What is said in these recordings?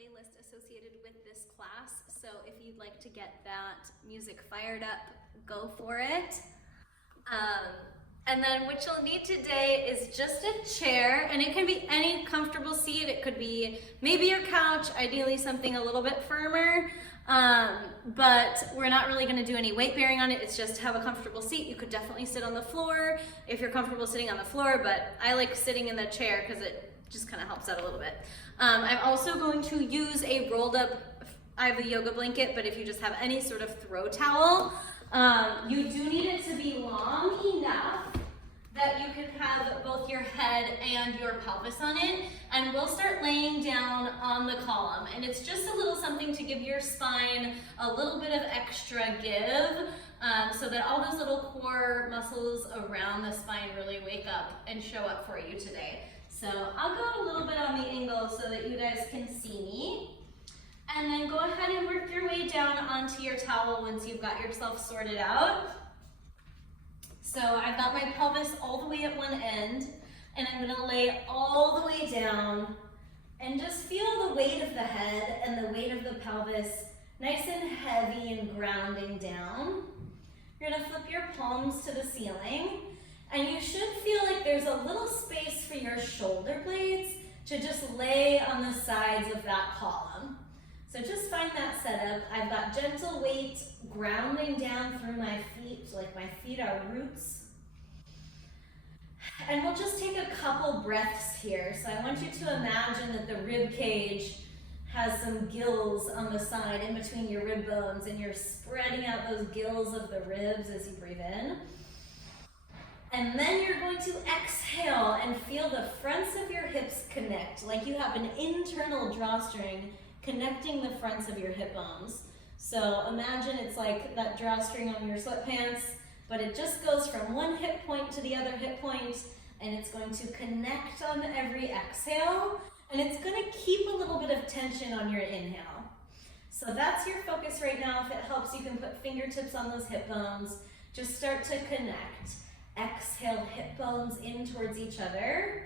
playlist associated with this class, so if you'd like to get that music fired up, go for it. And then what you'll need today is just a chair, and it can be any comfortable seat. It could be maybe your couch, ideally something a little bit firmer, but we're not really gonna do any weight bearing on it. It's just have a comfortable seat. You could definitely sit on the floor if you're comfortable sitting on the floor, but I like sitting in the chair because it just kind of helps out a little bit. I'm also going to use a rolled up, I have a yoga blanket, but if you just have any sort of throw towel, you do need it to be long enough that you can have both your head and your pelvis on it. And we'll start laying down on the column. And it's just a little something to give your spine a little bit of extra give, so that all those little core muscles around the spine really wake up and show up for you today. So I'll go a little bit on the angle so that you guys can see me. And then go ahead and work your way down onto your towel once you've got yourself sorted out. So I've got my pelvis all the way at one end, and I'm gonna lay all the way down and just feel the weight of the head and the weight of the pelvis nice and heavy and grounding down. You're gonna flip your palms to the ceiling, and you should feel like there's a little space for your shoulder blades to just lay on the sides of that column. So just find that setup. I've got gentle weight grounding down through my feet, like my feet are roots. And we'll just take a couple breaths here. So I want you to imagine that the rib cage has some gills on the side in between your rib bones, and you're spreading out those gills of the ribs as you breathe in. And then you're going to exhale and feel the fronts of your hips connect, like you have an internal drawstring connecting the fronts of your hip bones. So imagine it's like that drawstring on your sweatpants, but it just goes from one hip point to the other hip point, and it's going to connect on every exhale, and it's going to keep a little bit of tension on your inhale. So that's your focus right now. If it helps, you can put fingertips on those hip bones. Just start to connect. Exhale, hip bones in towards each other.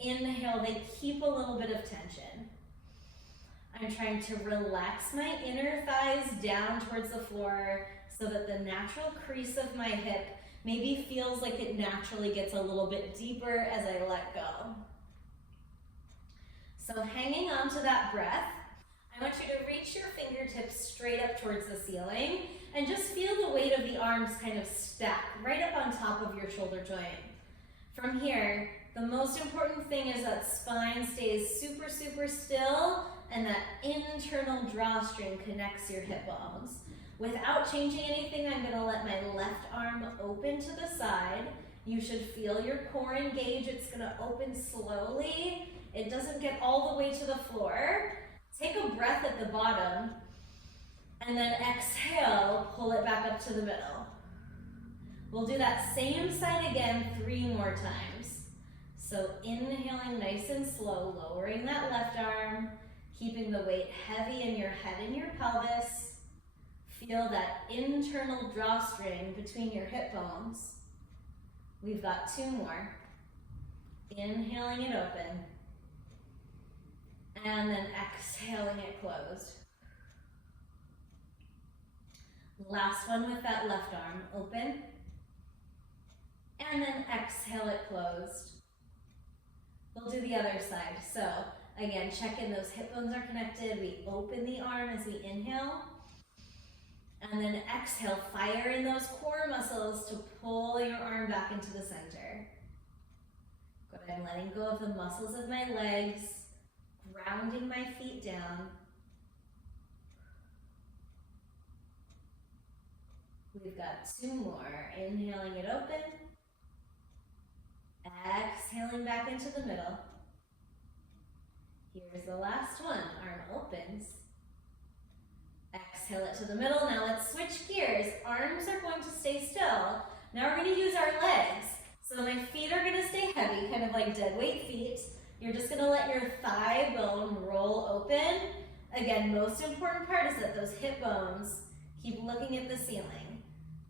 Inhale, they keep a little bit of tension. I'm trying to relax my inner thighs down towards the floor so that the natural crease of my hip maybe feels like it naturally gets a little bit deeper as I let go. So hanging on to that breath, I want you to reach your fingertips straight up towards the ceiling and just feel the weight of the arms kind of stack right up on top of your shoulder joint. From here, the most important thing is that spine stays super, super still and that internal drawstring connects your hip bones. Without changing anything, I'm gonna let my left arm open to the side. You should feel your core engage. It's gonna open slowly. It doesn't get all the way to the floor. Take a breath at the bottom, and then exhale, pull it back up to the middle. We'll do that same side again 3 more times. So inhaling nice and slow, lowering that left arm, keeping the weight heavy in your head and your pelvis. Feel that internal drawstring between your hip bones. We've got 2 more. Inhaling it open. And then exhaling it closed. Last one with that left arm open. And then exhale it closed. We'll do the other side. So again, check in, those hip bones are connected. We open the arm as we inhale. And then exhale, fire in those core muscles to pull your arm back into the center. Good, I'm letting go of the muscles of my legs, grounding my feet down. We've got 2 more. Inhaling it open. Exhaling back into the middle. Here's the last one. Arm opens. Exhale it to the middle. Now let's switch gears. Arms are going to stay still. Now we're going to use our legs. So my feet are going to stay heavy, kind of like dead weight feet. You're just going to let your thigh bone roll open. Again, most important part is that those hip bones keep looking at the ceiling.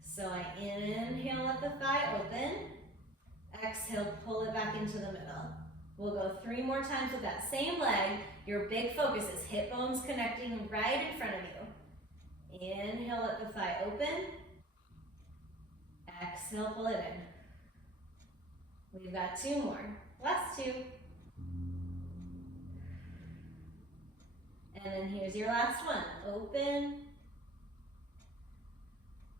So I inhale, let the thigh open. Exhale, pull it back into the middle. We'll go 3 more times with that same leg. Your big focus is hip bones connecting right in front of you. Inhale, let the thigh open. Exhale, pull it in. We've got 2 more. Last 2. And then here's your last one. Open.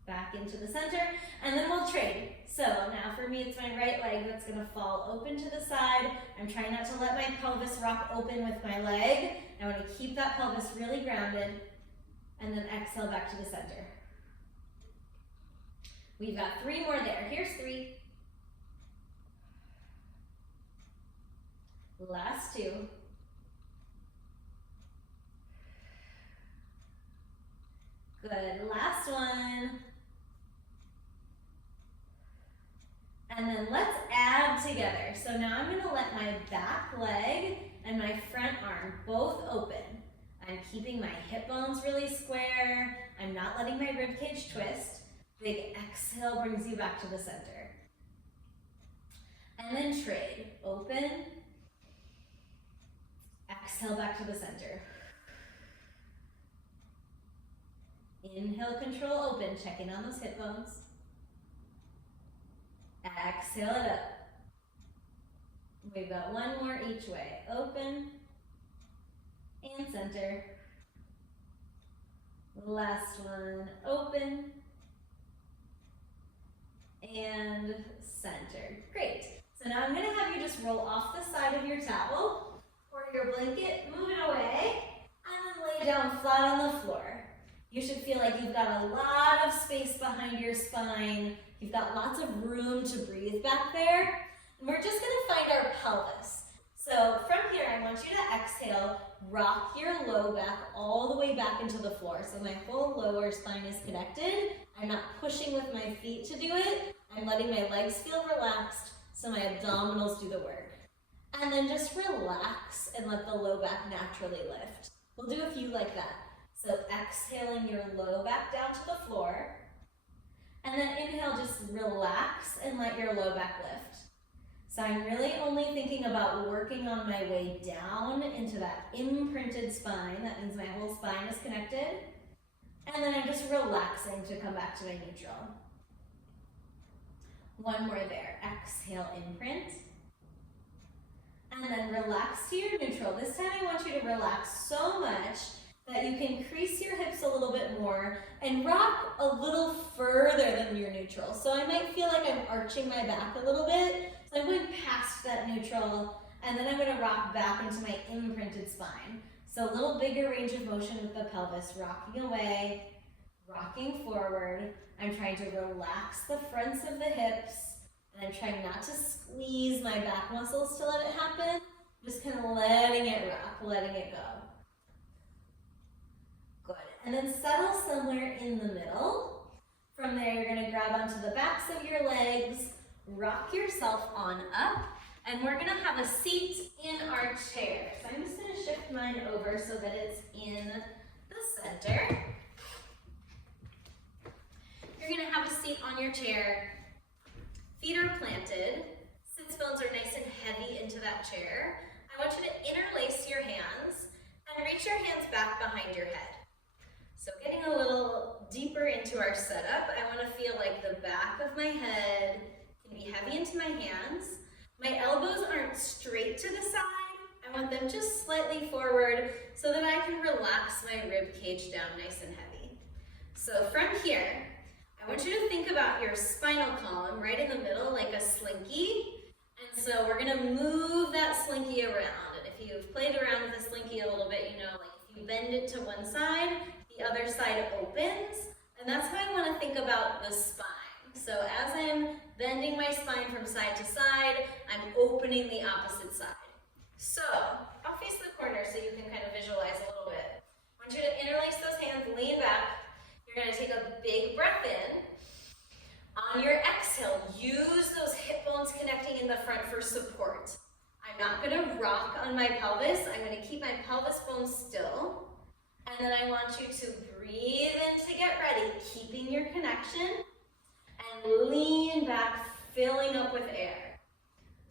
Back into the center. And then we'll trade. So now for me, it's my right leg that's going to fall open to the side. I'm trying not to let my pelvis rock open with my leg. I want to keep that pelvis really grounded. And then exhale back to the center. We've got 3 more there. Here's 3. Last 2. Good. Last one. And then let's add together. So now I'm going to let my back leg and my front arm both open. I'm keeping my hip bones really square. I'm not letting my rib cage twist. Big exhale brings you back to the center. And then trade. Open. Exhale back to the center. Inhale, control, open. Check in on those hip bones. Exhale it up. We've got 1 more each way. Open and center. Last one, open and center. Great. So now I'm going to have you just roll off the side of your towel or your blanket, move it away, and then lay down flat on the floor. You should feel like you've got a lot of space behind your spine. You've got lots of room to breathe back there. And we're just going to find our pelvis. So from here, I want you to exhale, rock your low back all the way back into the floor. So my whole lower spine is connected. I'm not pushing with my feet to do it. I'm letting my legs feel relaxed so my abdominals do the work. And then just relax and let the low back naturally lift. We'll do a few like that. So exhaling your low back down to the floor. And then inhale, just relax and let your low back lift. So I'm really only thinking about working on my way down into that imprinted spine. That means my whole spine is connected. And then I'm just relaxing to come back to my neutral. 1 more there. Exhale, imprint. And then relax to your neutral. This time I want you to relax so much that you can crease your hips a little bit more and rock a little further than your neutral. So I might feel like I'm arching my back a little bit. So I'm going past that neutral, and then I'm going to rock back into my imprinted spine. So a little bigger range of motion with the pelvis, rocking away, rocking forward. I'm trying to relax the fronts of the hips, and I'm trying not to squeeze my back muscles to let it happen. Just kind of letting it rock, letting it go. Good. And then settle somewhere in the middle. From there, you're going to grab onto the backs of your legs, rock yourself on up, and we're going to have a seat in our chair. So I'm just going to shift mine over so that it's in the center. You're going to have a seat on your chair. Feet are planted. Sits bones are nice and heavy into that chair. I want you to interlace your hands and reach your hands back behind your head. So getting a little deeper into our setup, I want to feel like the back of my head can be heavy into my hands. My elbows aren't straight to the side. I want them just slightly forward so that I can relax my rib cage down nice and heavy. So from here, I want you to think about your spinal column right in the middle like a slinky. And so we're going to move that slinky around. And if you've played around with a slinky a little bit, you know, like if you bend it to one side, the other side opens. And that's how I want to think about the spine. So as I'm bending my spine from side to side, I'm opening the opposite side. So I'll face the corner so you can kind of visualize a little bit. I want you to interlace those hands, lean back. You're going to take a big breath in. On your exhale, use those hip bones connecting in the front for support. I'm not going to rock on my pelvis. I'm going to keep my pelvis bones still. And then I want you to breathe in to get ready, keeping your connection. And lean back, filling up with air.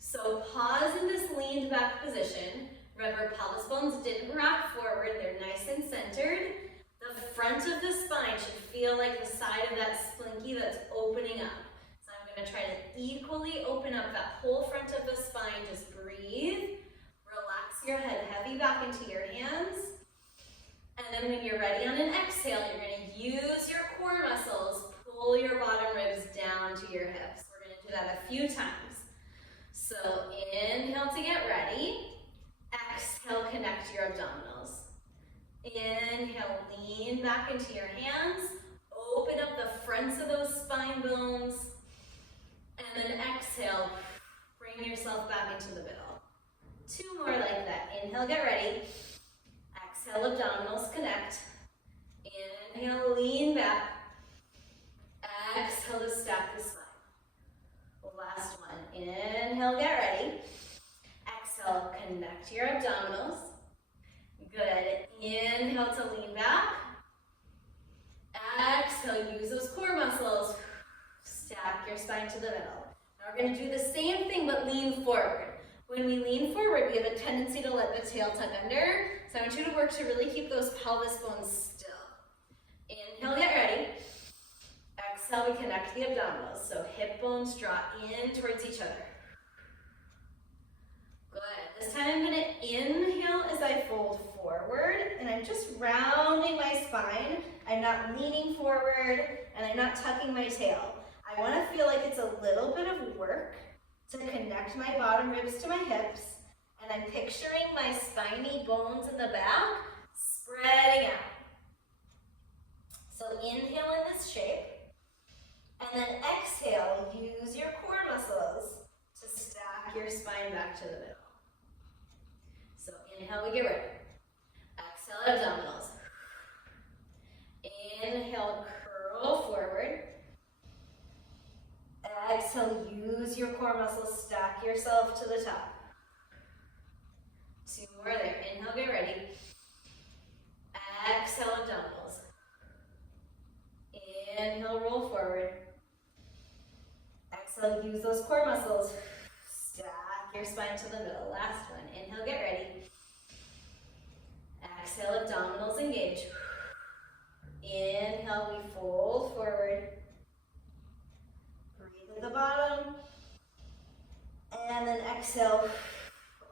So So pause in this leaned back position. Remember, pelvis bones didn't rock forward, they're nice and centered. The front of the spine should feel like the side of that slinky that's opening up. So I'm going to try to equally open up that whole front of the spine. Just breathe. Relax your head heavy back into your hands. And then when you're ready on an exhale, you're going to use your core muscles. Pull your bottom ribs down to your hips. We're going to do that a few times. So inhale to get ready. Exhale, connect your abdominals. Inhale, lean back into your hands. Open up the fronts of those spine bones. And then exhale, bring yourself back into the middle. 2 more like that. Inhale, get ready. Exhale, abdominals connect. Inhale, lean back. Exhale to stack the spine. Last one. Inhale, get ready. Exhale, connect your abdominals. Good. Inhale to lean back. Exhale, use those core muscles. Stack your spine to the middle. Now we're going to do the same thing but lean forward. When we lean forward, we have a tendency to let the tail tuck under. So I want you to work to really keep those pelvis bones still. Inhale, get ready. Exhale, we connect the abdominals. So hip bones draw in towards each other. Good. This time I'm going to inhale as I fold forward, and I'm just rounding my spine. I'm not leaning forward, and I'm not tucking my tail. I want to feel like it's a little bit of work to connect my bottom ribs to my hips, and I'm picturing my spiny bones in the back spreading out. So inhale in this shape, and then exhale, use your core muscles to stack your spine back to the middle. So inhale, we get ready. Exhale, abdominals. Inhale, curl forward. Exhale, use your core muscles, stack yourself to the top. 2 more there. Inhale, get ready. Exhale, abdominals. Inhale, roll forward. Exhale, use those core muscles. Stack your spine to the middle. Last one. Inhale, get ready. Exhale, abdominals engage. Inhale, we fold forward. Breathe at the bottom. And then exhale,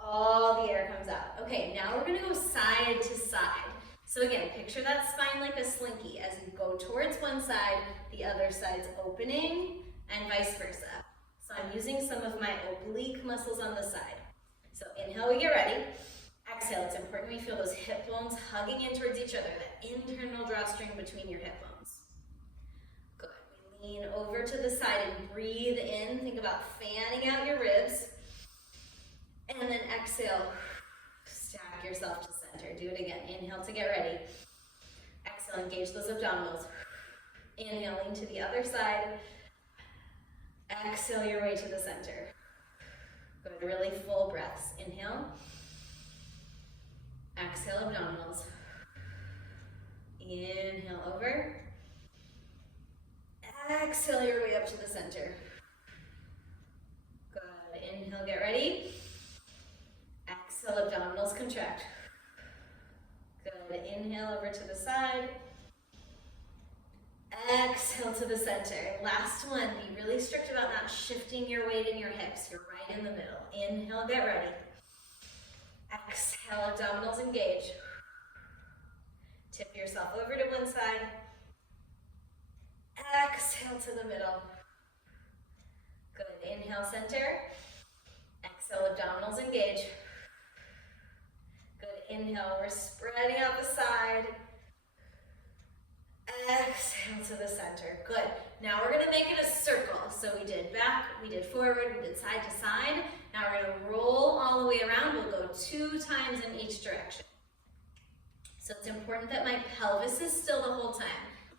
all the air comes out. Okay, now we're going to go side to side. So again, picture that spine like a slinky. As you go towards one side, the other side's opening, and vice versa. So I'm using some of my oblique muscles on the side. So inhale, we get ready. Exhale, it's important we feel those hip bones hugging in towards each other, that internal drawstring between your hip bones. Good. We lean over to the side and breathe in. Think about fanning out your ribs. And then exhale, stack yourself to center. Do it again. Inhale to get ready. Exhale, engage those abdominals. Inhaling to the other side. Exhale your way to the center. Good, really full breaths. Inhale. Exhale, abdominals. Inhale over. Exhale your way up to the center. Good. Inhale, get ready. Exhale, abdominals contract. Good. Inhale over to the side. Exhale to the center. Last one. Be really strict about not shifting your weight in your hips. You're right in the middle. Inhale, get ready. Exhale, abdominals engage. Tip yourself over to one side. Exhale to the middle. Good. Inhale, center. Exhale, abdominals engage. Good. Inhale, we're spreading out the side. Exhale to the center. Good. Now we're going to make it a circle. So we did back, we did forward, we did side to side. Now we're going to roll all the way around. We'll go 2 times in each direction. So it's important that my pelvis is still the whole time.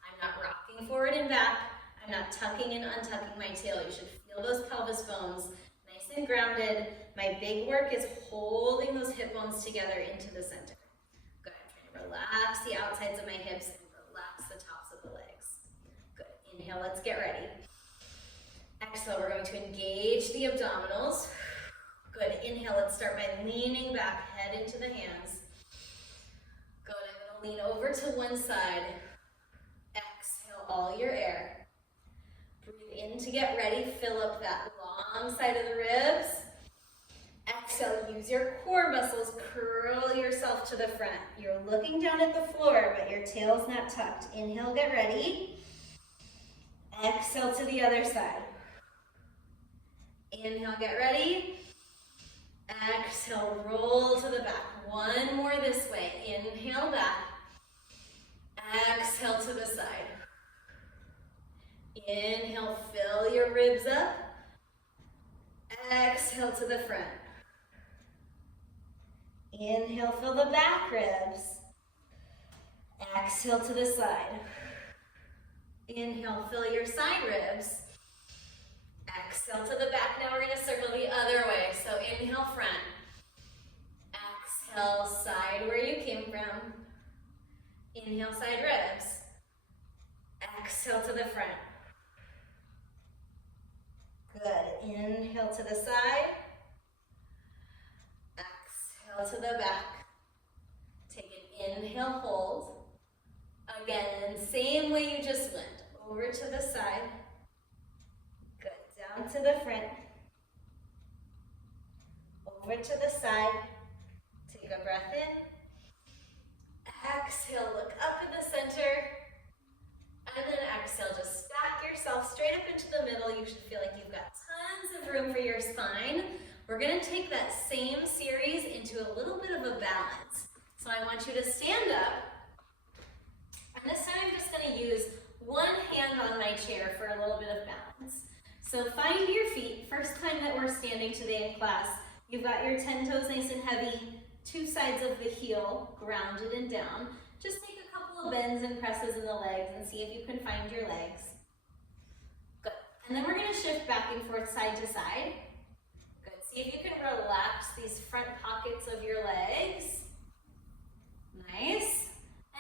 I'm not rocking forward and back. I'm not tucking and untucking my tail. You should feel those pelvis bones nice and grounded. My big work is holding those hip bones together into the center. Good. I'm trying to relax the outsides of my hips and relax the tops of the legs. Good. Inhale, let's get ready. Exhale, we're going to engage the abdominals. Good, inhale, let's start by leaning back, head into the hands. Good, I'm gonna lean over to one side. Exhale all your air. Breathe in to get ready, fill up that long side of the ribs. Exhale, use your core muscles, curl yourself to the front. You're looking down at the floor, but your tail's not tucked. Inhale, get ready. Exhale to the other side. Inhale, get ready. Exhale, roll to the back. One more this way. Inhale back. Exhale to the side. Inhale, fill your ribs up. Exhale to the front. Inhale, fill the back ribs. Exhale to the side. Inhale, fill your side ribs. Exhale to the back. Now we're going to circle the other way. So inhale, front. Exhale, side where you came from. Inhale, side ribs. Exhale to the front. Good. Inhale to the side. Exhale to the back. Take an inhale, hold. Again, same way you just went. Over to the side. Good. Down to the front. Over to the side. Take a breath in. Exhale, look up in the center. And then exhale, just stack yourself straight up into the middle. You should feel like you've got tons of room for your spine. We're gonna take that same series into a little bit of a balance. So I want you to stand up. And this time I'm just gonna use one hand on my chair for a little bit of balance. So find your feet. First time that we're standing today in class, you've got your 10 toes nice and heavy, two sides of the heel grounded and down. Just take a couple of bends and presses in the legs and see if you can find your legs. Good. And then we're gonna shift back and forth side to side. Good. See if you can relax these front pockets of your legs. Nice.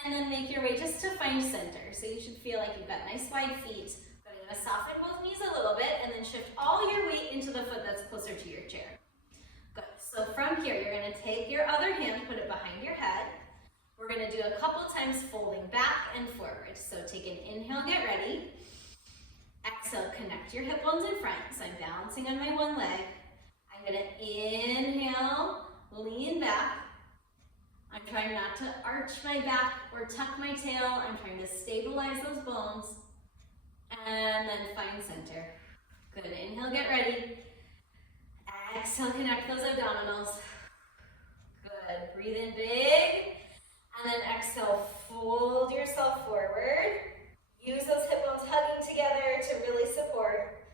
And then make your way just to find center. So you should feel like you've got nice wide feet. But I'm gonna soften both knees a little bit and then shift all your weight into the foot that's closer to your chair. Good. So from here, you're gonna take your other hand, put it behind your head. We're gonna do a couple times folding back and forward. So take an inhale, get ready. Exhale, connect your hip bones in front. So I'm balancing on my one leg. I'm gonna inhale, lean back. I'm trying not to arch my back or tuck my tail. I'm trying to stabilize those bones. And then find center. Good, inhale, get ready. Exhale, connect those abdominals. Good, breathe in big. And then exhale, fold yourself forward. Use those hip bones hugging together to really support.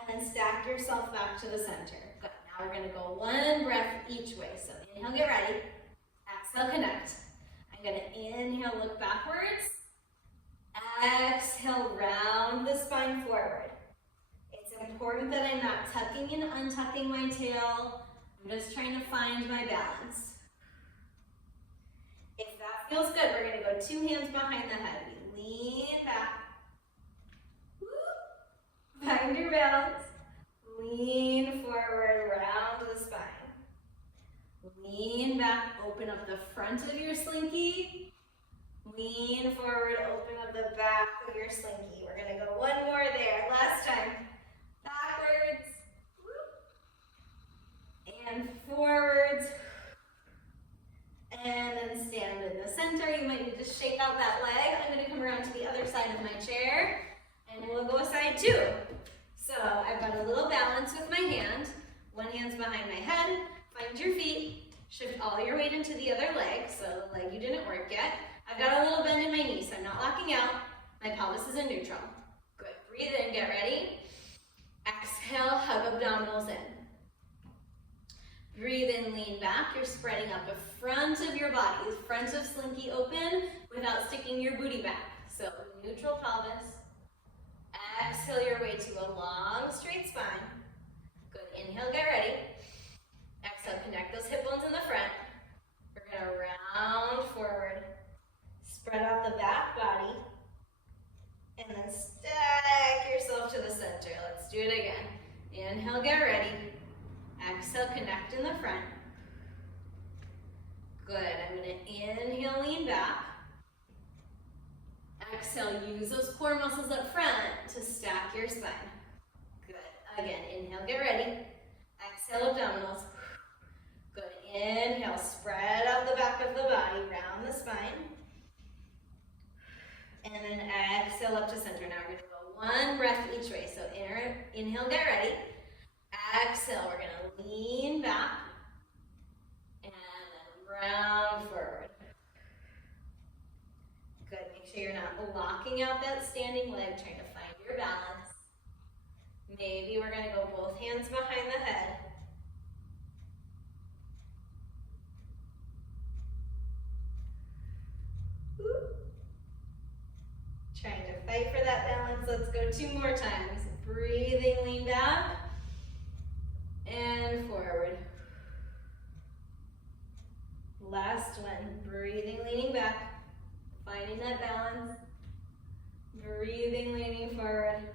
And then stack yourself back to the center. Good, now we're gonna go one breath each way. So inhale, get ready. Exhale, connect. I'm gonna inhale, look backwards. Exhale, round the spine forward. It's important that I'm not tucking and untucking my tail. I'm just trying to find my balance. If that feels good, we're gonna go two hands behind the head. We lean back. Woo. Find your balance. Lean forward, round the spine. Lean back, open up the front of your slinky. Lean forward, open up the back of your slinky. We're gonna go one more there. Last time. Backwards. And forwards. And then stand in the center. You might need to shake out that leg. I'm gonna come around to the other side of my chair. And we'll go side two. So I've got a little balance with my hand. One hand's behind my head. Find your feet, shift all your weight into the other leg, so the leg you didn't work yet. I've got a little bend in my knee, so I'm not locking out. My pelvis is in neutral. Good, breathe in, get ready. Exhale, hug abdominals in. Breathe in, lean back. You're spreading out the front of your body, the front of slinky open without sticking your booty back. So neutral pelvis. Exhale your way to a long, straight spine. Good, inhale, get ready. Exhale, connect those hip bones in the front. We're gonna round forward. Spread out the back body. And then stack yourself to the center. Let's do it again. Inhale, get ready. Exhale, connect in the front. Good, I'm gonna inhale, lean back. Exhale, use those core muscles up front to stack your spine. Good, again, inhale, get ready. Exhale, abdominals. Good, inhale, spread out the back of the body, round the spine. And then exhale up to center. Now we're gonna go one breath each way. So inhale, get ready. Exhale, we're gonna lean back. And then round forward. Good, make sure you're not locking out that standing leg, trying to find your balance. Maybe we're gonna go both hands behind the head. Trying to fight for that balance. Let's go 2 more times. Breathing, lean back. And forward. Last one. Breathing, leaning back. Finding that balance. Breathing, leaning forward.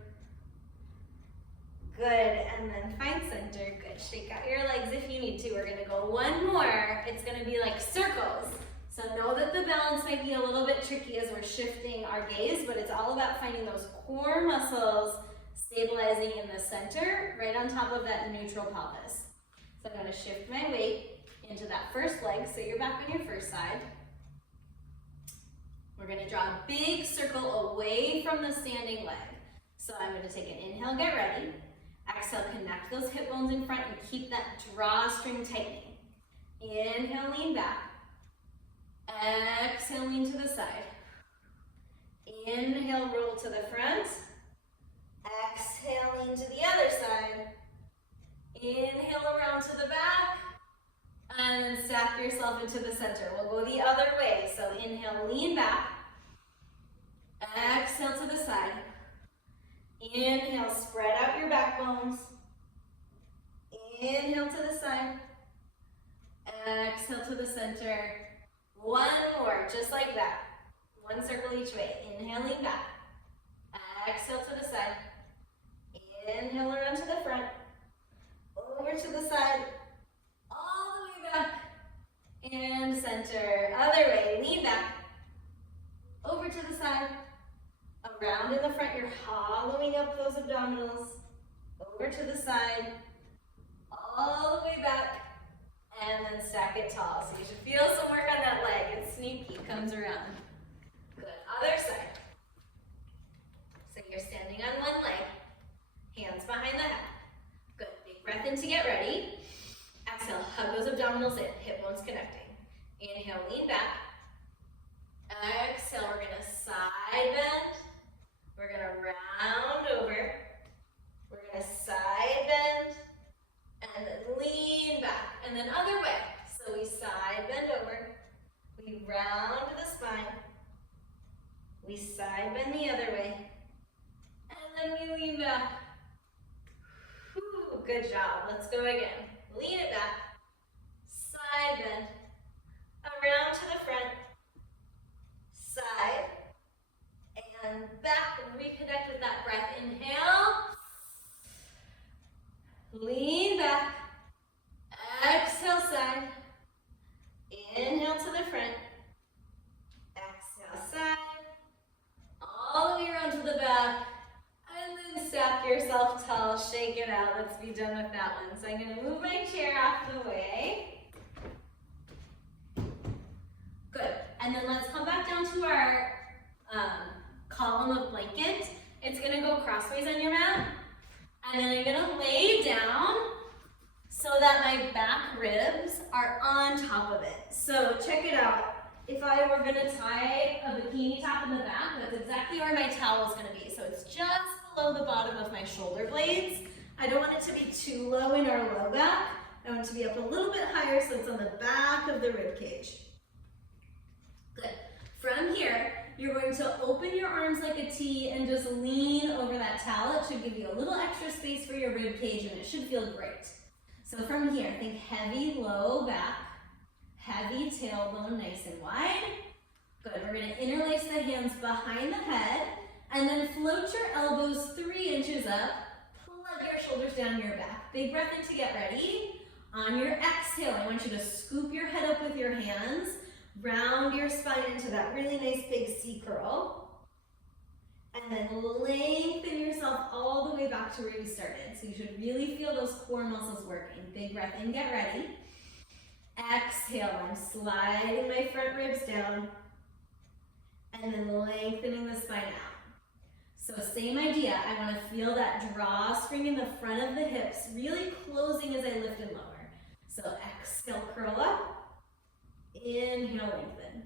Good, and then find center. Good, shake out your legs if you need to. We're gonna go 1 more. It's gonna be like circles. So know that the balance might be a little bit tricky as we're shifting our gaze, but it's all about finding those core muscles stabilizing in the center, right on top of that neutral pelvis. So I'm gonna shift my weight into that first leg, so you're back on your first side. We're gonna draw a big circle away from the standing leg. So I'm gonna take an inhale, get ready. Exhale, connect those hip bones in front and keep that drawstring tightening. Inhale, lean back. Exhale, lean to the side. Inhale, roll to the front. Exhale, lean to the other side. Inhale around to the back. And then stack yourself into the center. We'll go the other way. So inhale, lean back. Exhale to the side. Inhale, spread out your back bones. Inhale to the side. Exhale to the center. 1 more, just like that. 1 circle each way. Inhale, lean back. Exhale to the side. Inhale around to the front. Over to the side. All the way back. And center. Other way, lean back. Over to the side. Around in the front, you're hollowing up those abdominals. Over to the side. All the way back. And then stack it tall. So you should feel some work on that leg. It's sneaky, comes around. Good, other side. So you're standing on one leg, hands behind the head. Good, big breath in to get ready. Exhale, hug those abdominals in, hip bones connecting. Inhale, lean back. Exhale, we're gonna side bend. We're gonna round over. We're gonna side bend. And then lean back, and then other way. So we side bend over, we round the spine, we side bend the other way, and then we lean back. Whew, good job, let's go again. Lean it back, side bend, around to the front, side, and back, reconnect with that breath. Inhale. Lean back, exhale side, inhale to the front, exhale side, all the way around to the back, and then stack yourself tall, shake it out. Let's be done with that one. So I'm gonna move my chair off the way. Good, and then let's come back down to our column of blanket. It's gonna go crossways on your mat. And then I'm gonna lay down so that my back ribs are on top of it. So check it out. If I were gonna tie a bikini top in the back, that's exactly where my towel is gonna be. So it's just below the bottom of my shoulder blades. I don't want it to be too low in our low back. I want it to be up a little bit higher so it's on the back of the rib cage. Good. From here, you're going to open your arms like a T and just lean over that towel. It should give you a little extra space for your rib cage and it should feel great. So from here, think heavy low back, heavy tailbone nice and wide. Good, we're gonna interlace the hands behind the head and then float your elbows 3 inches up, plug your shoulders down your back. Big breath in to get ready. On your exhale, I want you to scoop your head up with your hands, round your spine into that really nice big C curl, and then lengthen yourself all the way back to where you started. So you should really feel those core muscles working. Big breath in, get ready. Exhale, I'm sliding my front ribs down, and then lengthening the spine out. So same idea, I want to feel that drawstring in the front of the hips, really closing as I lift and lower. So exhale, curl up, inhale, lengthen.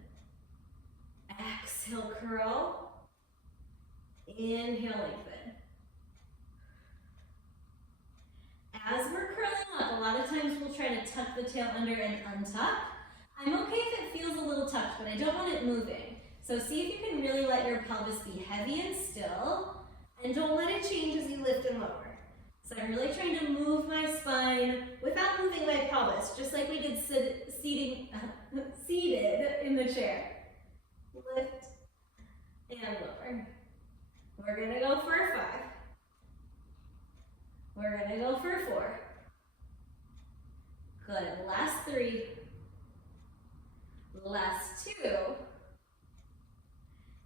Exhale, curl, inhale, lengthen. As we're curling up, a lot of times we'll try to tuck the tail under and untuck. I'm okay if it feels a little tucked, but I don't want it moving. So see if you can really let your pelvis be heavy and still, and don't let it change as you lift and lower. So I'm really trying to move my spine without moving my pelvis, just like we did seated in the chair. Lift and lower. We're gonna go for 5. We're gonna go for 4. Good, last 3. Last 2.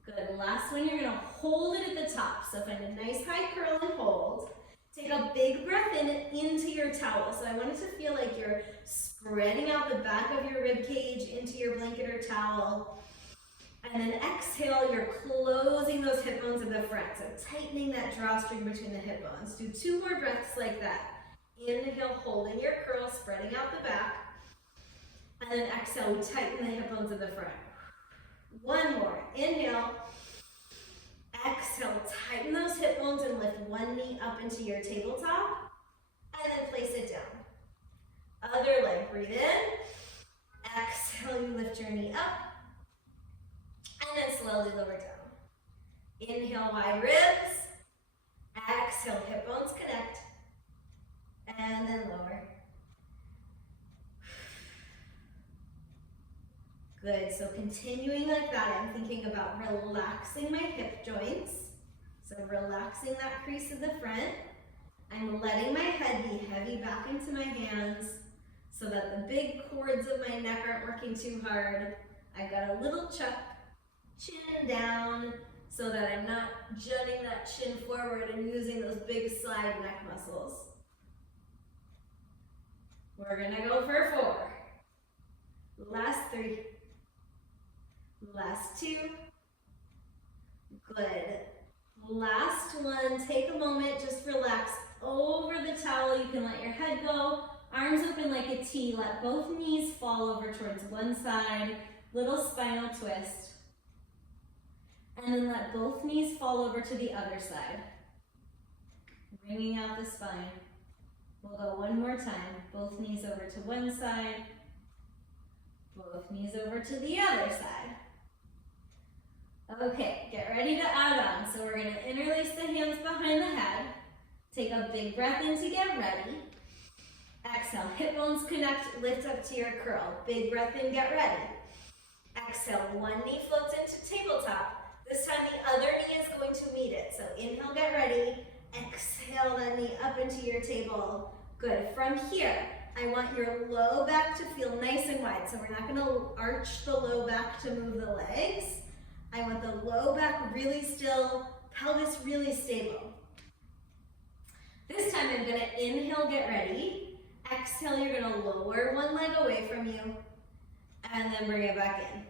Good, last one, you're gonna hold it at the top. So find a nice high curl and hold. Take a big breath in into your towel. So I want it to feel like you're spreading out the back of your rib cage into your blanket or towel. And then exhale, you're closing those hip bones in the front. So tightening that drawstring between the hip bones. Do 2 more breaths like that. Inhale, holding your curl, spreading out the back. And then exhale, we tighten the hip bones in the front. 1 more. Inhale. Exhale, tighten those hip bones and lift one knee up into your tabletop. And then place it down. Other leg, breathe in. Exhale, you lift your knee up. And then slowly lower down. Inhale, wide ribs. Exhale, hip bones connect. And then lower. Good, so continuing like that, I'm thinking about relaxing my hip joints. So relaxing that crease in the front. I'm letting my head be heavy back into my hands so that the big cords of my neck aren't working too hard. I got a little chuck, chin down, so that I'm not jutting that chin forward and using those big side neck muscles. We're gonna go for 4. Last 3. Last 2. Good. Last one, take a moment, just relax over the towel. You can let your head go, arms open like a T, let both knees fall over towards one side, little spinal twist. And then let both knees fall over to the other side. Bringing out the spine. We'll go 1 more time. Both knees over to one side, both knees over to the other side. Okay, get ready to add on. So we're gonna interlace the hands behind the head. Take a big breath in to get ready. Exhale, hip bones connect, lift up to your curl. Big breath in, get ready. Exhale, one knee floats into tabletop. This time the other knee is going to meet it. So inhale, get ready. Exhale that knee up into your table. Good, from here, I want your low back to feel nice and wide. So we're not gonna arch the low back to move the legs. I want the low back really still, pelvis really stable. This time I'm gonna inhale, get ready. Exhale, you're gonna lower one leg away from you and then bring it back in.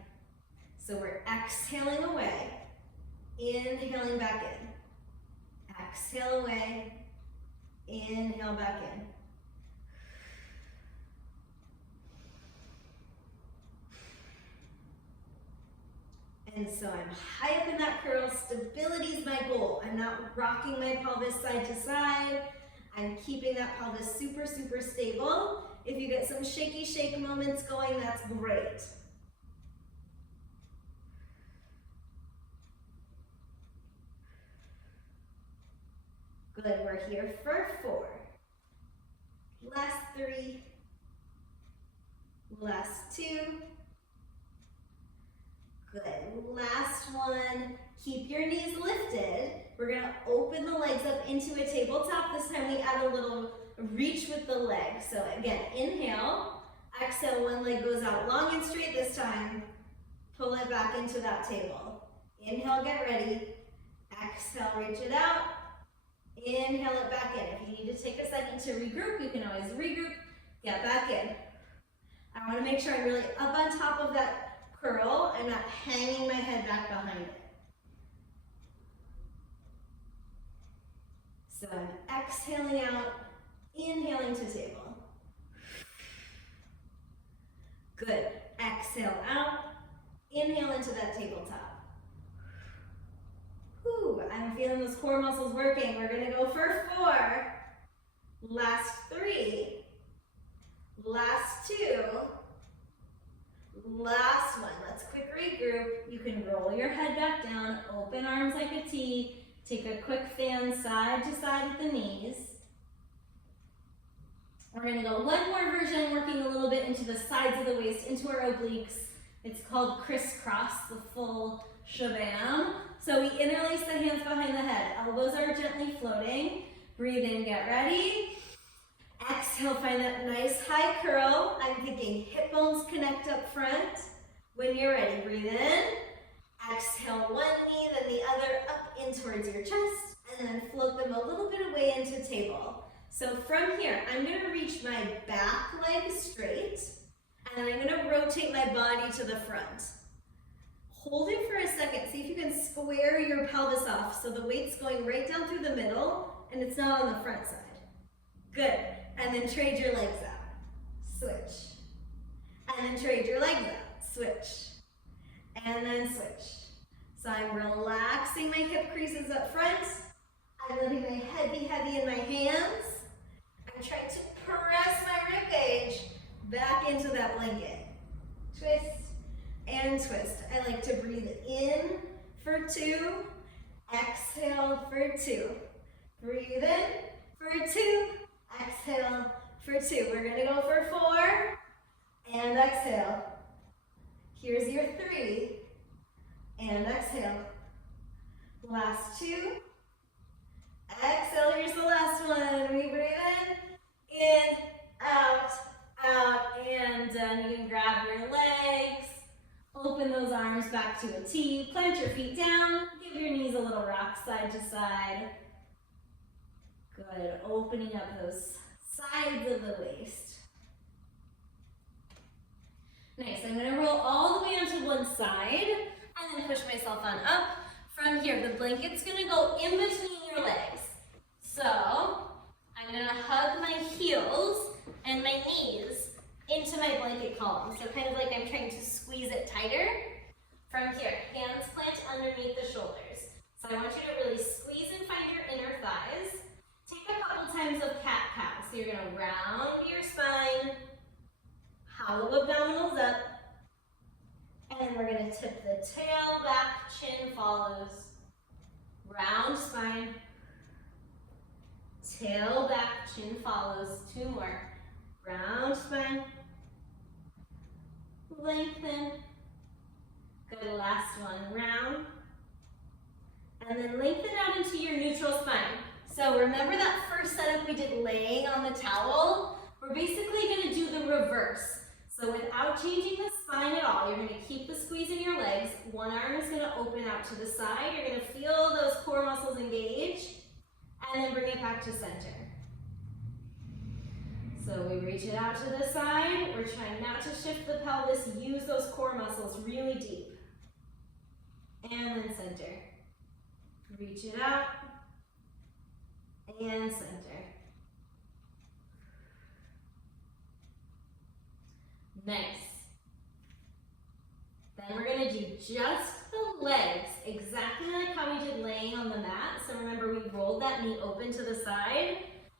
So we're exhaling away, inhaling back in. Exhale away, inhale back in. And so I'm high up in that curl. Stability is my goal. I'm not rocking my pelvis side to side. I'm keeping that pelvis super, super stable. If you get some shaky shake moments going, that's great. Good, we're here for 4. Last 3. Last 2. Good, last one. Keep your knees lifted. We're gonna open the legs up into a tabletop. This time we add a little reach with the leg. So again, inhale, exhale, one leg goes out long and straight this time. Pull it back into that table. Inhale, get ready. Exhale, reach it out. Inhale it back in. If you need to take a second to regroup, you can always regroup, get back in. I wanna make sure I'm really up on top of that curl. I'm not hanging my head back behind it. So I'm exhaling out, inhaling to table. Good. Exhale out, inhale into that tabletop. Whew, I'm feeling those core muscles working. We're gonna go for 4. Last 3. Last 2. Last 1. Let's quick regroup. You can roll your head back down, open arms like a T. Take a quick fan side to side with the knees. We're gonna go one more version, working a little bit into the sides of the waist, into our obliques. It's called crisscross, the full shabam. So we interlace the hands behind the head. Elbows are gently floating. Breathe in, get ready. Exhale, find that nice high curl. I'm thinking hip bones connect up front. When you're ready, breathe in. Exhale, one knee, then the other up in towards your chest, and then float them a little bit away into table. So from here, I'm gonna reach my back leg straight, and then I'm gonna rotate my body to the front. Hold it for a second. See if you can square your pelvis off so the weight's going right down through the middle, and it's not on the front side. Good. And then trade your legs out. Switch. And then trade your legs out. Switch. And then switch. So I'm relaxing my hip creases up front. I'm letting my head be heavy in my hands. I'm trying to press my ribcage back into that blanket. Twist and twist. I like to breathe in for 2. Exhale for 2. Breathe in for 2. Exhale for 2. We're gonna go for 4. And exhale. Here's your 3. And exhale. Last 2. Exhale, here's the last one. We breathe in, out, and done. You can grab your legs, open those arms back to a T, plant your feet down, give your knees a little rock side to side. Good, opening up those sides of the waist. Nice, I'm gonna roll all the way onto one side and then push myself on up. From here, the blanket's gonna go in between your legs. So, I'm gonna hug my heels and my knees into my blanket column. So kind of like I'm trying to squeeze it tighter. From here, hands plant underneath the shoulders. So I want you to really squeeze and find your inner thighs. Take a couple times of cat-cow. So you're gonna round your spine, hollow abdominals up, and then we're gonna tip the tail back, chin follows, round spine, tail back, chin follows, 2 more, round spine, lengthen, good, last one, round, and then lengthen out into your neutral spine. So remember that first setup we did laying on the towel? We're basically gonna do the reverse. So without changing the spine at all, you're gonna keep the squeeze in your legs. One arm is gonna open out to the side. You're gonna feel those core muscles engage, and then bring it back to center. So we reach it out to the side. We're trying not to shift the pelvis. Use those core muscles really deep. And then center. Reach it out, and center. Nice. Then we're gonna do just the legs, exactly like how we did laying on the mat. So remember, we rolled that knee open to the side.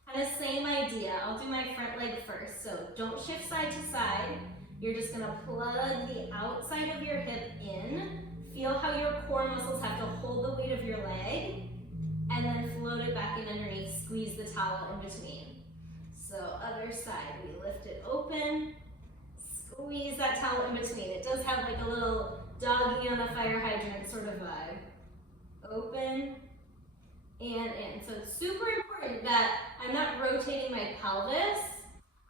Kind of same idea. I'll do my front leg first. So don't shift side to side. You're just gonna plug the outside of your hip in. Feel how your core muscles have to hold the weight of your leg, and then float it back in underneath. Squeeze the towel in between. So other side, we lift it open. Squeeze that towel in between. It does have like a little doggy on a fire hydrant sort of vibe. Open and in. So it's super important that I'm not rotating my pelvis.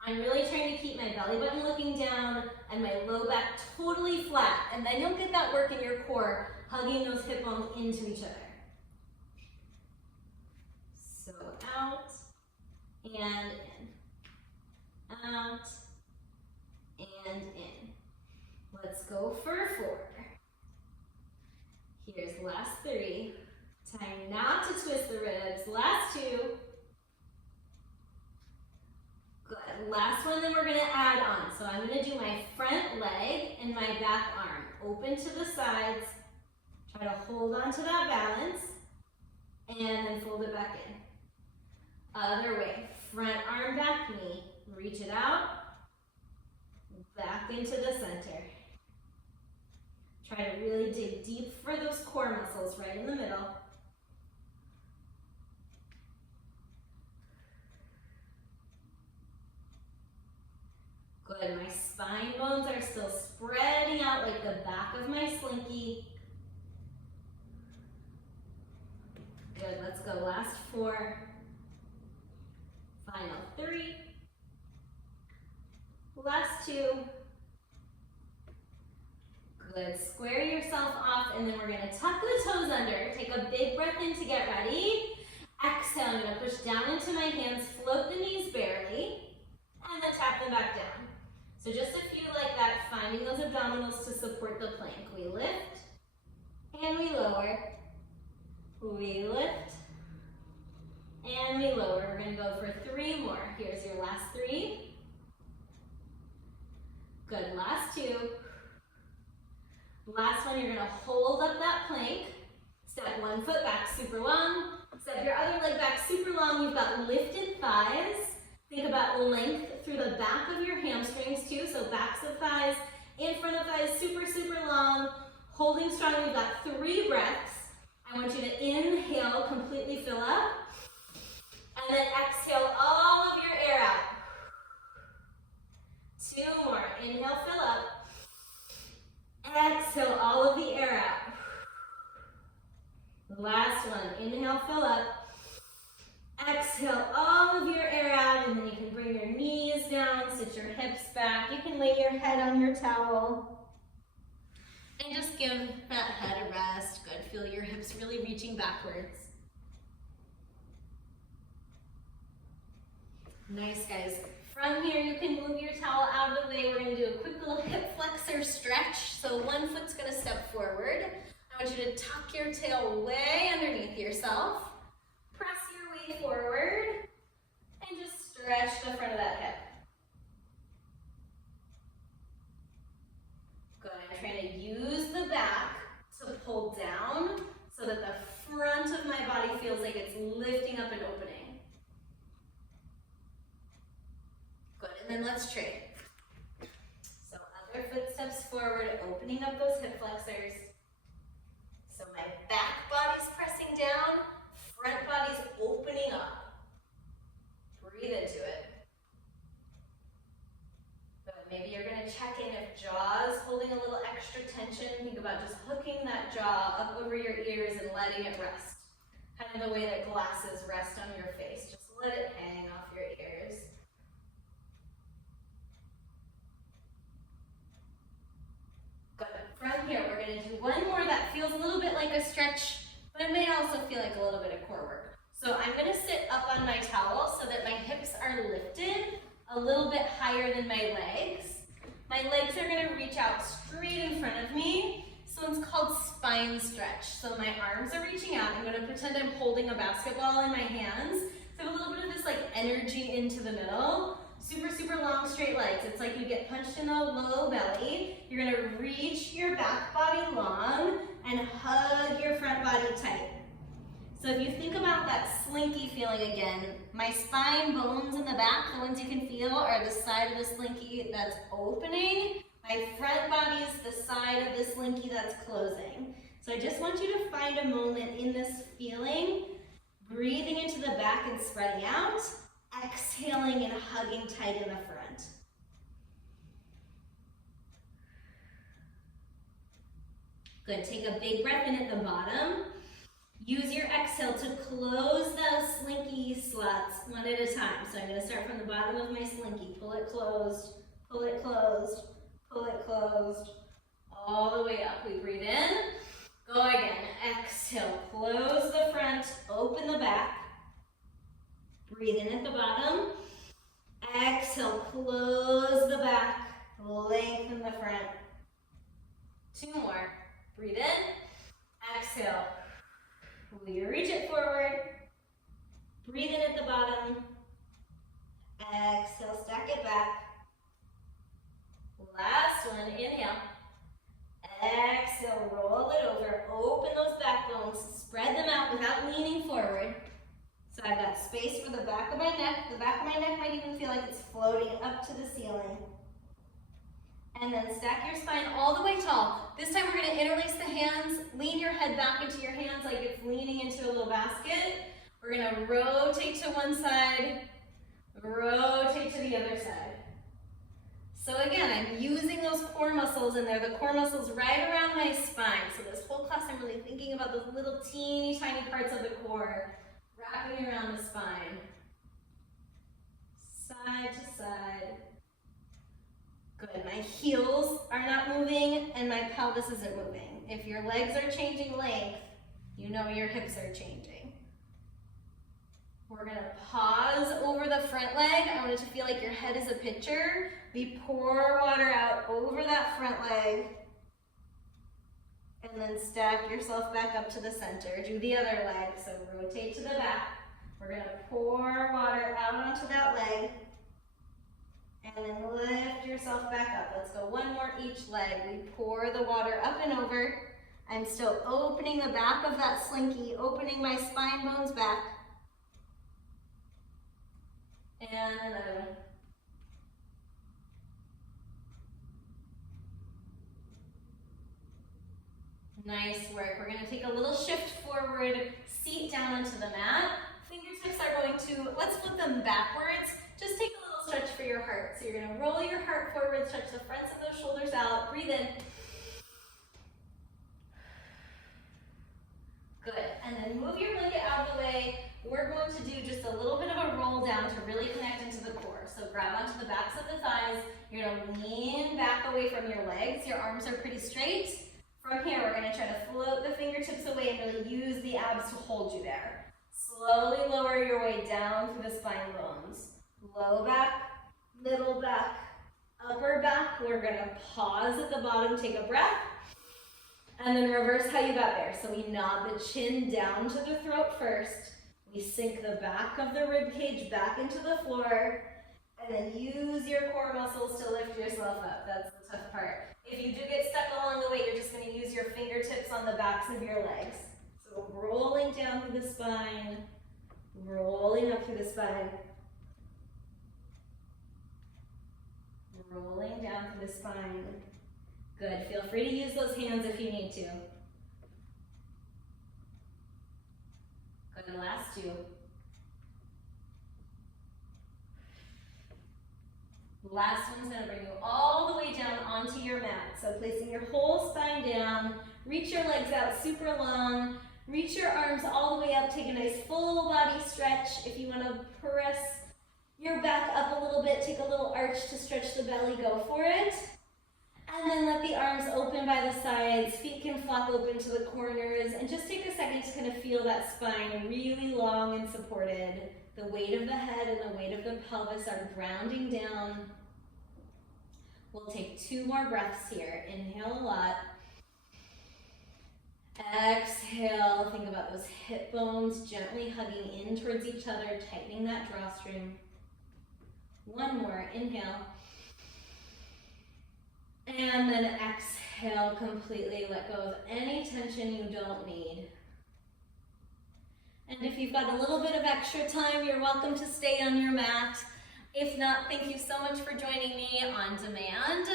I'm really trying to keep my belly button looking down and my low back totally flat. And then you'll get that work in your core, hugging those hip bones into each other. So out and in. Out and in. Let's go for 4. Here's last 3. Time not to twist the ribs. Last 2. Good. Last one, then we're going to add on. So I'm going to do my front leg and my back arm. Open to the sides. Try to hold on to that balance. And then fold it back in. Other way. Front arm, back knee. Reach it out. Back into the center. Try to really dig deep for those core muscles right in the middle. Good, my spine bones are still spreading out like the back of my slinky. Good, let's go, last 4. Final 3. Last 2. Good, square yourself off and then we're gonna tuck the toes under. Take a big breath in to get ready. Exhale, I'm gonna push down into my hands, float the knees barely, and then tap them back down. So just a few like that, finding those abdominals to support the plank. We lift, and we lower. We lift, and we lower. We're gonna go for 3 more. Here's your last 3. Good, last 2. Last one, you're gonna hold up that plank. Step one foot back super long. Step your other leg back super long. You've got lifted thighs. Think about length through the back of your hamstrings too. So backs of thighs and front of thighs super, super long. Holding strong, we've got 3 breaths. I want you to inhale, completely fill up. And then exhale all of your air out. 2 more, inhale, fill up. Exhale all of the air out. Last one, inhale, fill up. Exhale all of your air out, and then you can bring your knees down, sit your hips back. You can lay your head on your towel. And just give that head a rest. Good, feel your hips really reaching backwards. Nice, guys. From here, you can move your towel out of the way. We're gonna do a quick little hip flexor stretch. So one foot's gonna step forward. I want you to tuck your tail way underneath yourself. Press your way forward and just stretch the front of that hip. Good, I'm trying to use the back to pull down so that the front of my body feels like it's lifting up and opening. Good, and then let's trade. So other foot steps forward, opening up those hip flexors. So my back body's pressing down, front body's opening up. Breathe into it. Good, maybe you're gonna check in if jaw's holding a little extra tension. Think about just hooking that jaw up over your ears and letting it rest. Kind of the way that glasses rest on your face. Just let it hang off your ears. Good. From here, we're going to do one more that feels a little bit like a stretch, but it may also feel like a little bit of core work. So I'm going to sit up on my towel so that my hips are lifted a little bit higher than my legs. My legs are going to reach out straight in front of me. This one's called spine stretch. So my arms are reaching out. I'm going to pretend I'm holding a basketball in my hands. So I have a little bit of this like energy into the middle. Super, super long straight legs. It's like you get punched in the low belly. You're gonna reach your back body long and hug your front body tight. So if you think about that slinky feeling again, my spine bones in the back, the ones you can feel, are the side of the slinky that's opening. My front body is the side of the slinky that's closing. So I just want you to find a moment in this feeling, breathing into the back and spreading out. Exhaling and hugging tight in the front. Good, take a big breath in at the bottom. Use your exhale to close those slinky slots one at a time. So I'm going to start from the bottom of my slinky. Pull it closed, pull it closed, pull it closed, all the way up. We breathe in. Go again. Exhale, close the front, open the back. Breathe in at the bottom. Exhale, close the back, lengthen the front. 2 more. Breathe in. Exhale. We reach it forward. Breathe in at the bottom. Exhale, stack it back. Last one, inhale. Exhale, roll it over. Open those back bones. Spread them out without leaning forward. So I've got space for the back of my neck. The back of my neck might even feel like it's floating up to the ceiling. And then stack your spine all the way tall. This time we're going to interlace the hands. Lean your head back into your hands like it's leaning into a little basket. We're going to rotate to one side, rotate to the other side. So again, I'm using those core muscles, and they're the core muscles right around my spine. So this whole class I'm really thinking about those little teeny tiny parts of the core wrapping around the spine. Side to side. Good. My heels are not moving and my pelvis isn't moving. If your legs are changing length, you know your hips are changing. We're going to pause over the front leg. I want it to feel like your head is a pitcher. We pour water out over that front leg. And then stack yourself back up to the center. Do the other leg. So rotate to the back. We're going to pour water out onto that leg. And then lift yourself back up. Let's go one more each leg. We pour the water up and over. I'm still opening the back of that slinky, opening my spine bones back. And another one. Nice work. We're going to take a little shift forward, seat down into the mat. Fingertips are going to, let's flip them backwards. Just take a little stretch for your heart. So you're going to roll your heart forward, stretch the fronts of those shoulders out. Breathe in. Good. And then move your blanket out of the way. We're going to do just a little bit of a roll down to really connect into the core. So grab onto the backs of the thighs. You're going to lean back away from your legs. Your arms are pretty straight. From here, we're going to try to float the fingertips away and really use the abs to hold you there. Slowly lower your way down through the spine bones. Low back, middle back, upper back. We're going to pause at the bottom, take a breath, and then reverse how you got there. So we nod the chin down to the throat first. We sink the back of the rib cage back into the floor, and then use your core muscles to lift yourself up. That's the tough part. If you do get stuck along the way, you're just going to use your fingertips on the backs of your legs. So rolling down through the spine, rolling up through the spine, rolling down through the spine. Good. Feel free to use those hands if you need to. Good. Last two. Last one's going to bring you all the way down onto your mat. So placing your whole spine down, reach your legs out super long, reach your arms all the way up, take a nice full body stretch. If you want to press your back up a little bit, take a little arch to stretch the belly, go for it. And then let the arms open by the sides, feet can flop open to the corners, and just take a second to kind of feel that spine really long and supported. The weight of the head and the weight of the pelvis are grounding down. We'll take 2 more breaths here. Inhale a lot. Exhale. Think about those hip bones gently hugging in towards each other, tightening that drawstring. 1 more. Inhale. And then exhale completely. Let go of any tension you don't need. And if you've got a little bit of extra time, you're welcome to stay on your mat. If not, thank you so much for joining me on demand.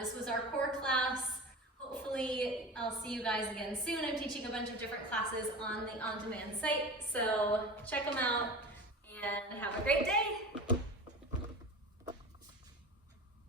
This was our core class. Hopefully, I'll see you guys again soon. I'm teaching a bunch of different classes on the on-demand site, so check them out and have a great day.